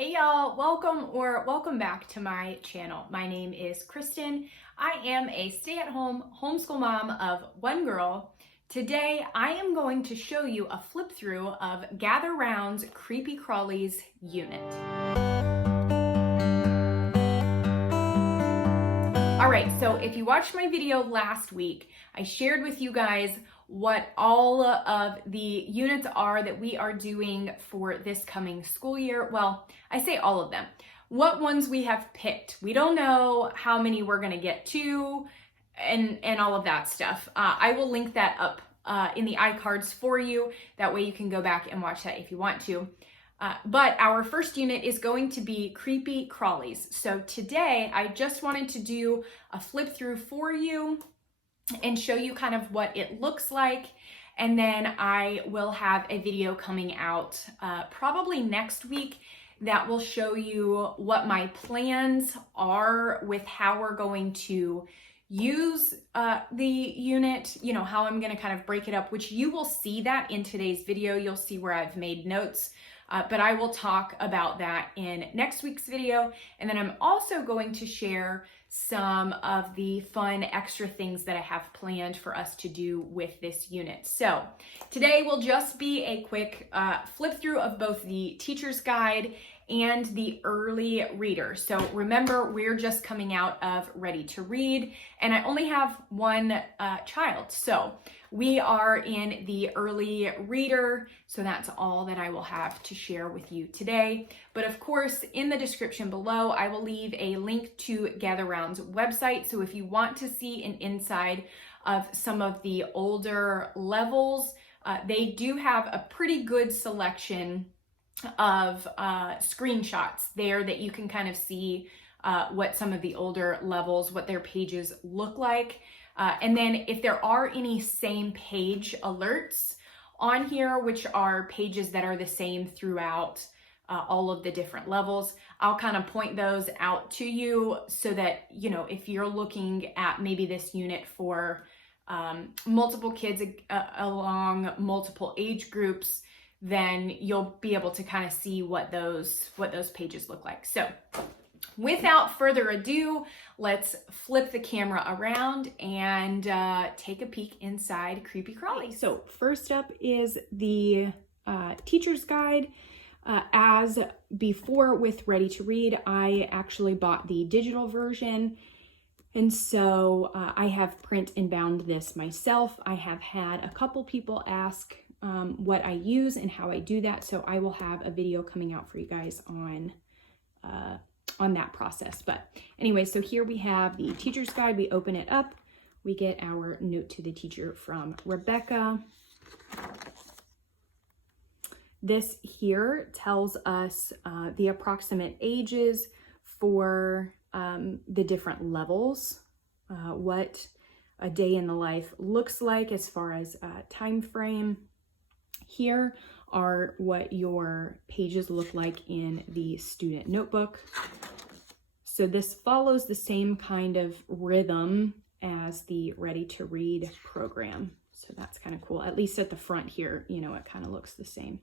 Hey y'all, welcome back to my channel. My name is Kristen. I am a stay-at-home homeschool mom of one girl. Today I am going to show you a flip through of Gather Round's Creepy Crawlies unit. Alright, so if you watched my video last week, I shared with you guys what all of the units are that we are doing for this coming school year. Well, I say all of them. What ones we have picked. We don't know how many we're going to get to and all of that stuff. I will link that up in the iCards for you. That way you can go back and watch that if you want to. But our first unit is going to be Creepy Crawlies. So today I just wanted to do a flip through for you and show you kind of what it looks like. And then I will have a video coming out probably next week that will show you what my plans are with how we're going to use the unit, you know, how I'm going to kind of break it up, which you will see that in today's video. You'll see where I've made notes. But I will talk about that in next week's video. And then I'm also going to share some of the fun extra things that I have planned for us to do with this unit. So today will just be a quick flip through of both the teacher's guide and the early reader. So remember, we're just coming out of Ready to Read, and I only have one child. So we are in the early reader, so that's all that I will have to share with you today. But of course, in the description below, I will leave a link to Gather Round's website. So if you want to see an inside of some of the older levels, they do have a pretty good selection of screenshots there that you can kind of see what some of the older levels, what their pages look like. And then if there are any same page alerts on here, which are pages that are the same throughout all of the different levels, I'll kind of point those out to you so that, you know, if you're looking at maybe this unit for multiple kids along multiple age groups, then you'll be able to kind of see what those pages look like. So without further ado, let's flip the camera around and take a peek inside Creepy Crawlies. So first up is the teacher's guide. As before with Ready to Read, I actually bought the digital version. And so I have print and bound this myself. I have had a couple people ask what I use and how I do that. So I will have a video coming out for you guys on that process. But anyway, so here we have the teacher's guide. We open it up. We get our note to the teacher from Rebecca. This here tells us the approximate ages for the different levels, what a day in the life looks like as far as time frame. Here are what your pages look like in the student notebook. So this follows the same kind of rhythm as the Ready to Read program. So that's kind of cool. At least at the front here, you know, it kind of looks the same.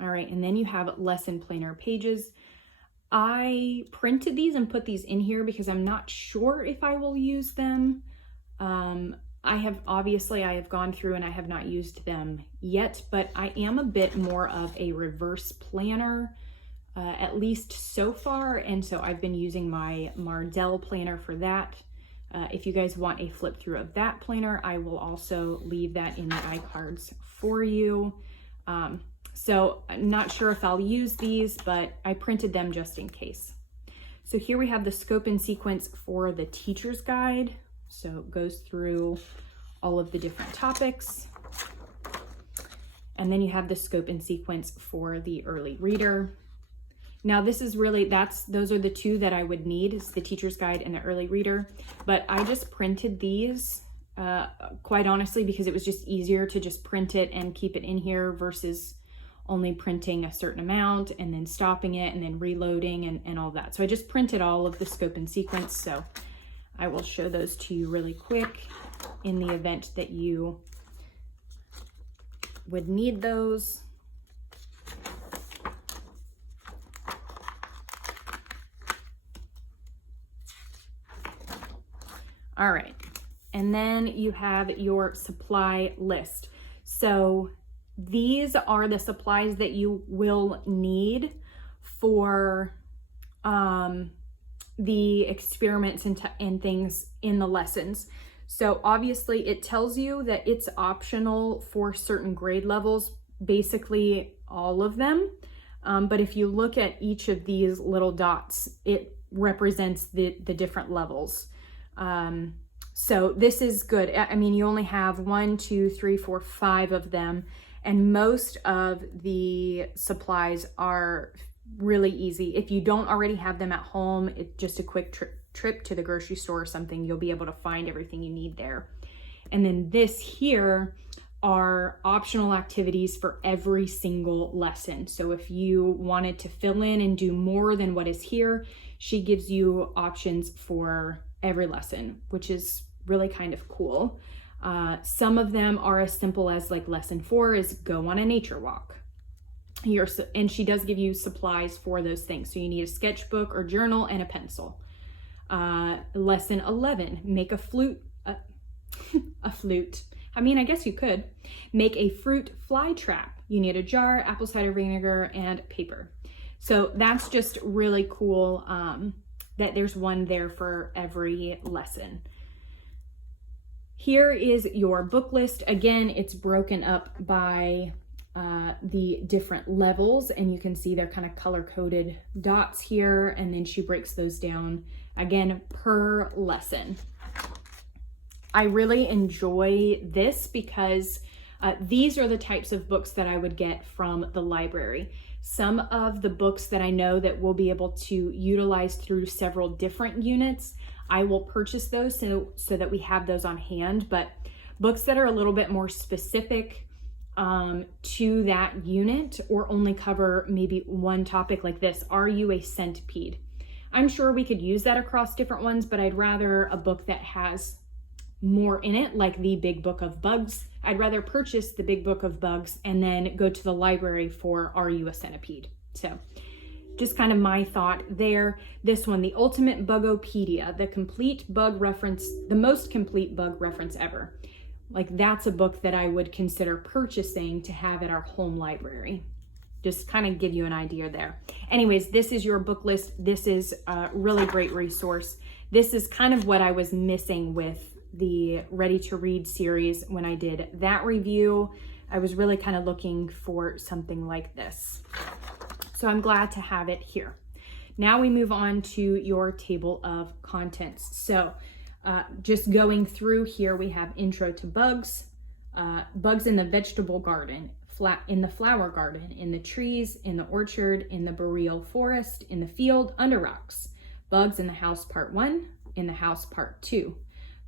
All right, and then you have lesson planner pages. I printed these and put these in here because I'm not sure if I will use them. I have gone through and I have not used them yet, but I am a bit more of a reverse planner, at least so far. And so I've been using my Mardell planner for that. If you guys want a flip through of that planner, I will also leave that in the iCards for you. So I'm not sure if I'll use these, but I printed them just in case. So here we have the scope and sequence for the teacher's guide. So it goes through all of the different topics. And then you have the scope and sequence for the early reader. Now this is really, those are the two that I would need, is the teacher's guide and the early reader. But I just printed these quite honestly because it was just easier to just print it and keep it in here versus only printing a certain amount and then stopping it and then reloading and all that. So I just printed all of the scope and sequence. So I will show those to you really quick in the event that you would need those. All right. And then you have your supply list. So these are the supplies that you will need for the experiments and things in the lessons. So obviously it tells you that it's optional for certain grade levels, basically all of them. But if you look at each of these little dots, it represents the different levels. So this is good. I mean, you only have 1, 2, 3, 4, 5 of them, and most of the supplies are really easy. If you don't already have them at home, it's just a quick trip to the grocery store or something, you'll be able to find everything you need there. And then this here are optional activities for every single lesson. So if you wanted to fill in and do more than what is here, she gives you options for every lesson, which is really kind of cool. Some of them are as simple as like lesson 4 is go on a nature walk. And she does give you supplies for those things. So you need a sketchbook or journal and a pencil. Lesson 11, make a flute. A flute. I mean, I guess you could. Make a fruit fly trap. You need a jar, apple cider vinegar, and paper. So that's just really cool that there's one there for every lesson. Here is your book list. Again, it's broken up by the different levels, and you can see they're kind of color-coded dots here, and then she breaks those down again per lesson. I really enjoy this because these are the types of books that I would get from the library. Some of the books that I know that we'll be able to utilize through several different units, I will purchase those so that we have those on hand. But books that are a little bit more specific to that unit or only cover maybe one topic like this, Are You a Centipede? I'm sure we could use that across different ones, but I'd rather a book that has more in it, like the Big Book of Bugs. I'd rather purchase the Big Book of Bugs and then go to the library for Are You a Centipede? So just kind of my thought there. This one, the Ultimate Bugopedia, the most complete bug reference ever. Like that's a book that I would consider purchasing to have at our home library. Just kind of give you an idea there. Anyways, this is your book list. This is a really great resource. This is kind of what I was missing with the Ready to Read series when I did that review. I was really kind of looking for something like this. So I'm glad to have it here. Now we move on to your table of contents. So just going through here, we have intro to bugs, bugs in the vegetable garden, in the flower garden, in the trees, in the orchard, in the boreal forest, in the field, under rocks, bugs in the house part 1, in the house part 2,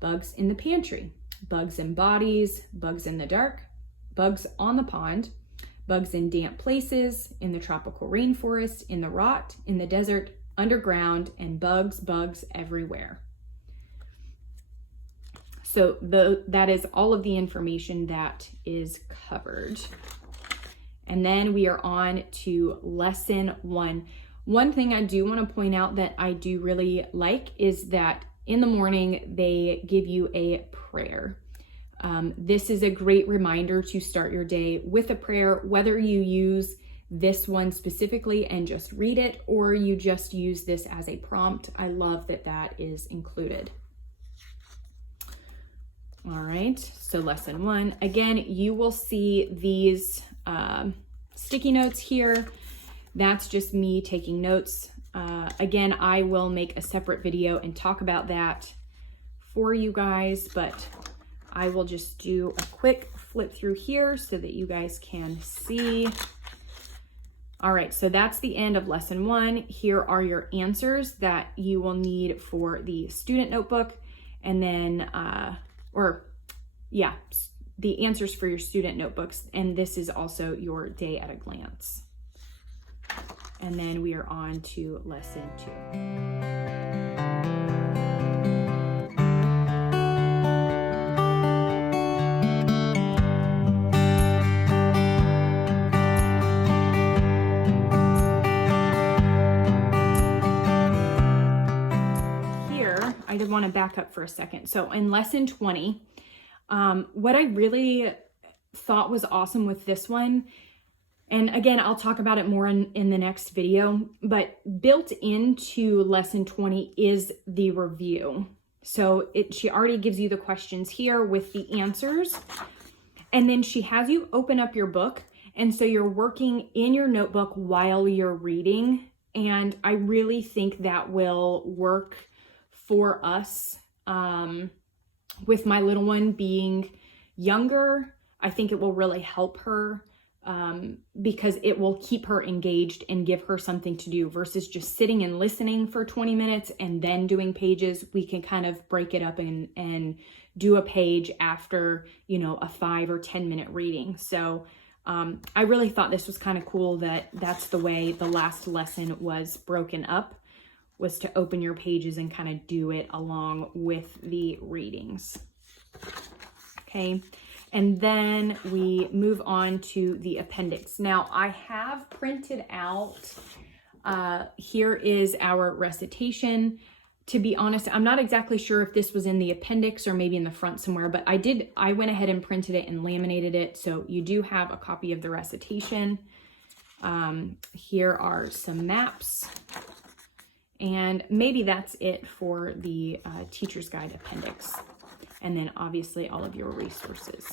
bugs in the pantry, bugs in bodies, bugs in the dark, bugs on the pond, bugs in damp places, in the tropical rainforest, in the rot, in the desert, underground, and bugs everywhere. So that is all of the information that is covered. And then we are on to lesson 1. One thing I do want to point out that I do really like is that in the morning, they give you a prayer. This is a great reminder to start your day with a prayer, whether you use this one specifically and just read it, or you just use this as a prompt. I love that that is included. All right, so lesson 1. Again, you will see these sticky notes here. That's just me taking notes. Again, I will make a separate video and talk about that for you guys, but I will just do a quick flip through here so that you guys can see. All right, so that's the end of lesson 1. Here are your answers that you will need for the student notebook, and then, the answers for your student notebooks, and this is also your day at a glance. And then we are on to lesson 2. Here, I did want to of back up for a second. So in lesson 20, what I really thought was awesome with this one, and again, I'll talk about it more in the next video, but built into lesson 20 is the review. So she already gives you the questions here with the answers, and then she has you open up your book. And so you're working in your notebook while you're reading. And I really think that will work for us. With my little one being younger, I think it will really help her because it will keep her engaged and give her something to do versus just sitting and listening for 20 minutes and then doing pages. We can kind of break it up and do a page after, a 5 or 10 minute reading. So I really thought this was kind of cool that that's the way the last lesson was broken up, was to open your pages and kind of do it along with the readings. Okay. And then we move on to the appendix. Now I have printed out, here is our recitation. To be honest, I'm not exactly sure if this was in the appendix or maybe in the front somewhere, but I went ahead and printed it and laminated it. So you do have a copy of the recitation. Here are some maps, and maybe that's it for the teacher's guide appendix. And then obviously all of your resources.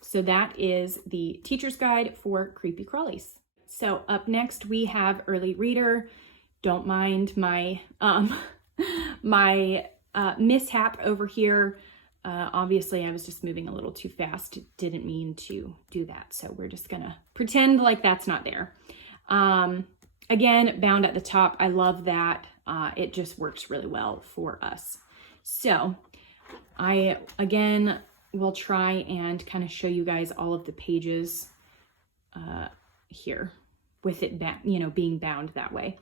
So that is the teacher's guide for Creepy Crawlies. So up next we have early reader. Don't mind my mishap over here. Obviously I was just moving a little too fast. Didn't mean to do that. So we're just gonna pretend like that's not there. Again, bound at the top. I love that. It just works really well for us. So I, again, will try and kind of show you guys all of the pages here with it, being bound that way.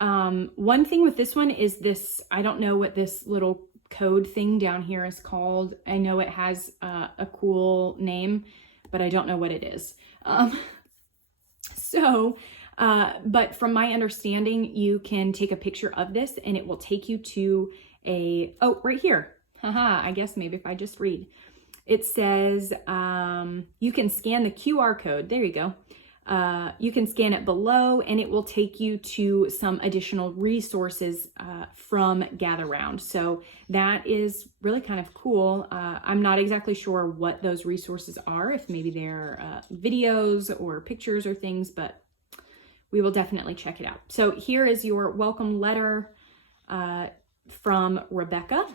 One thing with this one is this, I don't know what this little code thing down here is called. I know it has a cool name, but I don't know what it is. But from my understanding, you can take a picture of this and it will take you to right here. I guess maybe if I just read. It says you can scan the QR code. There you go. You can scan it below and it will take you to some additional resources from Gather Round. So that is really kind of cool. I'm not exactly sure what those resources are, if maybe they're videos or pictures or things, but we will definitely check it out. So here is your welcome letter from Rebecca.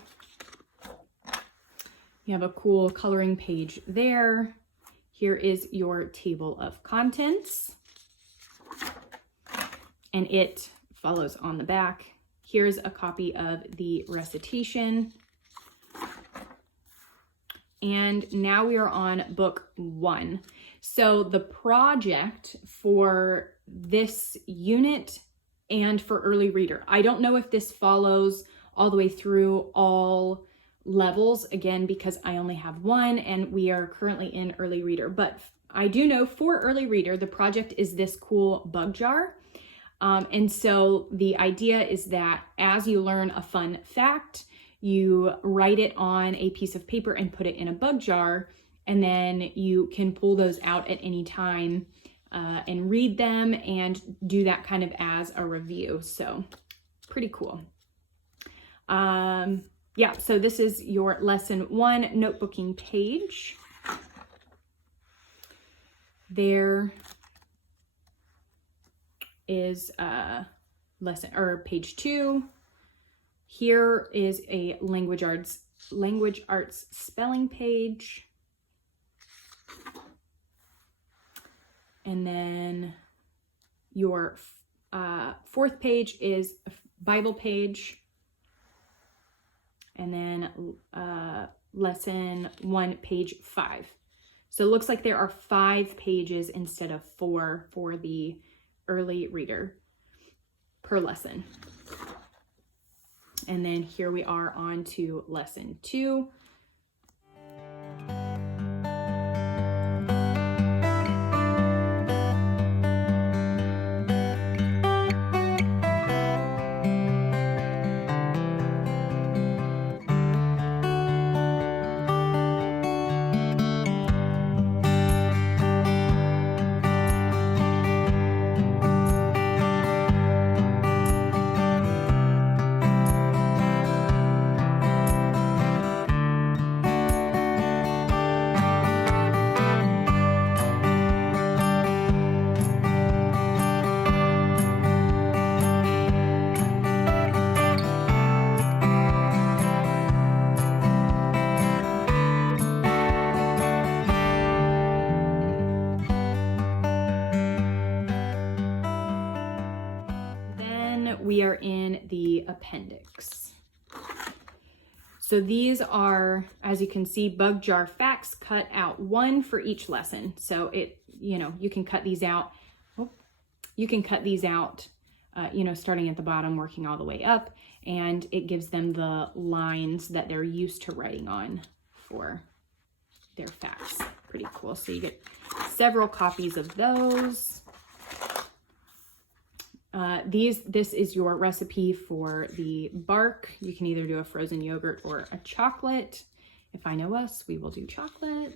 You have a cool coloring page there. Here is your table of contents, and it follows on the back. Here's a copy of the recitation. And now we are on book 1. So the project for this unit and for early reader, I don't know if this follows all the way through all levels, again, because I only have one and we are currently in early reader. But I do know for early reader, the project is this cool bug jar. And so the idea is that as you learn a fun fact, you write it on a piece of paper and put it in a bug jar, and then you can pull those out at any time and read them and do that kind of as a review. So pretty cool. Yeah, so this is your lesson 1 notebooking page. There is page 2. Here is a language arts spelling page. And then your 4th page is a Bible page. And then lesson 1, page 5. So it looks like there are 5 pages instead of 4 for the early reader per lesson. And then here we are on to lesson 2. we are in the appendix. So these are, as you can see, bug jar facts, cut out 1 for each lesson. So you can cut these out. You can cut these out, starting at the bottom, working all the way up, and it gives them the lines that they're used to writing on for their facts. Pretty cool. So you get several copies of those. This is your recipe for the bark. You can either do a frozen yogurt or a chocolate. If I know us, we will do chocolate.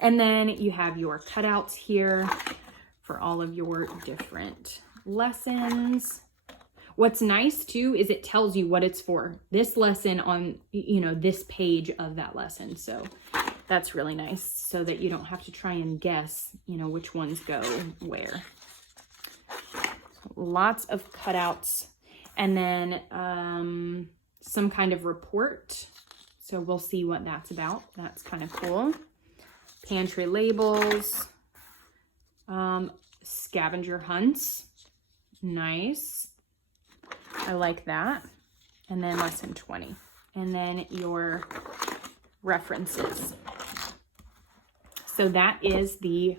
And then you have your cutouts here for all of your different lessons. What's nice too is it tells you what it's for. This lesson on, this page of that lesson. So that's really nice so that you don't have to try and guess, which ones go where. Lots of cutouts, and then some kind of report. So we'll see what that's about. That's kind of cool. Pantry labels, scavenger hunts. Nice. I like that. And then lesson 20. And then your references. So that is the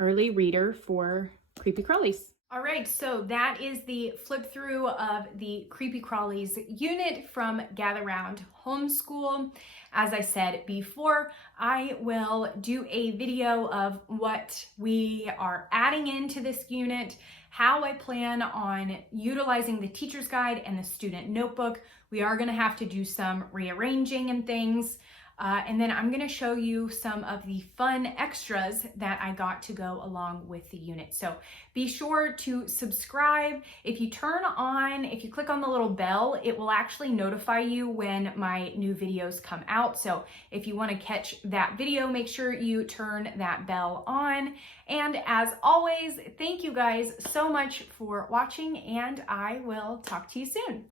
early reader for Creepy Crawlies. All right, so that is the flip through of the Creepy Crawlies unit from Gather Round Homeschool. As I said before, I will do a video of what we are adding into this unit, how I plan on utilizing the teacher's guide and the student notebook. We are gonna have to do some rearranging and things. And then I'm gonna show you some of the fun extras that I got to go along with the unit. So be sure to subscribe. If you click on the little bell, it will actually notify you when my new videos come out. So if you wanna catch that video, make sure you turn that bell on. And as always, thank you guys so much for watching, and I will talk to you soon.